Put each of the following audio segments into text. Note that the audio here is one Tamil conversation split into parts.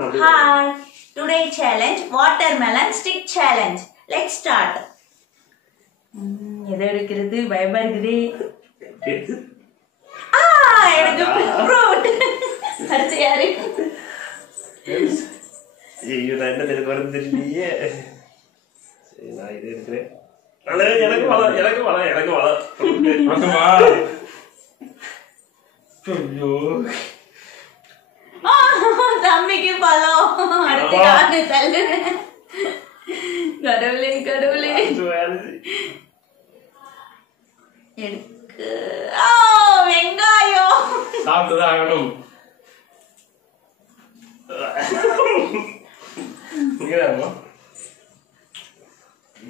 Hi. Today challenge watermelon stick challenge. Let's start. எதை எடுக்கிறது பயமா இருக்குது. எனக்கு ஃப்ரூட். அடுத்து யாரு? ஐயோ நான் என்ன தெரிய வரதுல்லையே. சரி நான் இது எடுக்கிறேன். எனக்கு வா. வா. ஐயோ. தம்பிக்கு பழம். அடுத்து யாரு தள்ளு. கடவுளே. எடுக்கு. வெங்காயம். சாப்பிட்டுதான் ஆகணும்.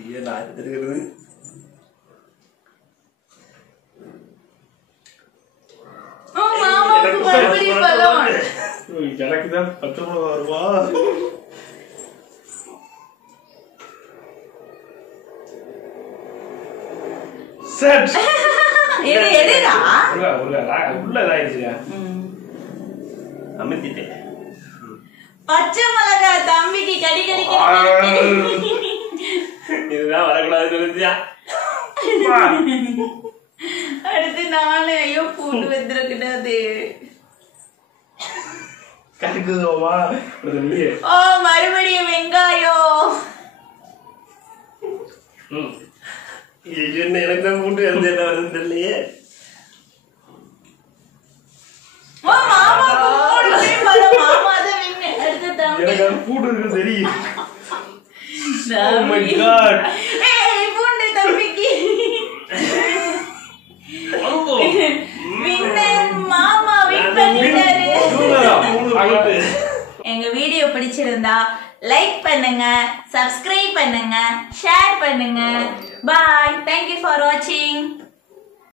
ஐயோ நான் என்ன தெரிகிறது. எனக்குதான் 10 ரூபா வருவா. செட் இது எதுடா? உள்ளதாயிருச்சுயா. அமித்திட்டேன். பச்சை மிளகாய் தம்பிக்கு கடிக்க. இதுதான் வரக்கூடாது சொல்லியா. அடுத்து நானு ஐயோ பூண்டு வந்துடக்கூடாது. கடுக்குதோமா மறுபடியும் வெங்காயம். எனக்கு தான் பூண்டு வந்து என்ன வருதுன்னு தெரியலையே. எனக்கு பூண்டு இருக்கு தெரியும். பூண்டு தம்பிக்கு. மாமா வின் பண்ணிட்டாரு. எங்க வீடியோ பிடிச்சிருந்தா லைக் பண்ணுங்க, சப்ஸ்கிரைப் பண்ணுங்க, ஷேர் பண்ணுங்க. பாய். Thank you for watching.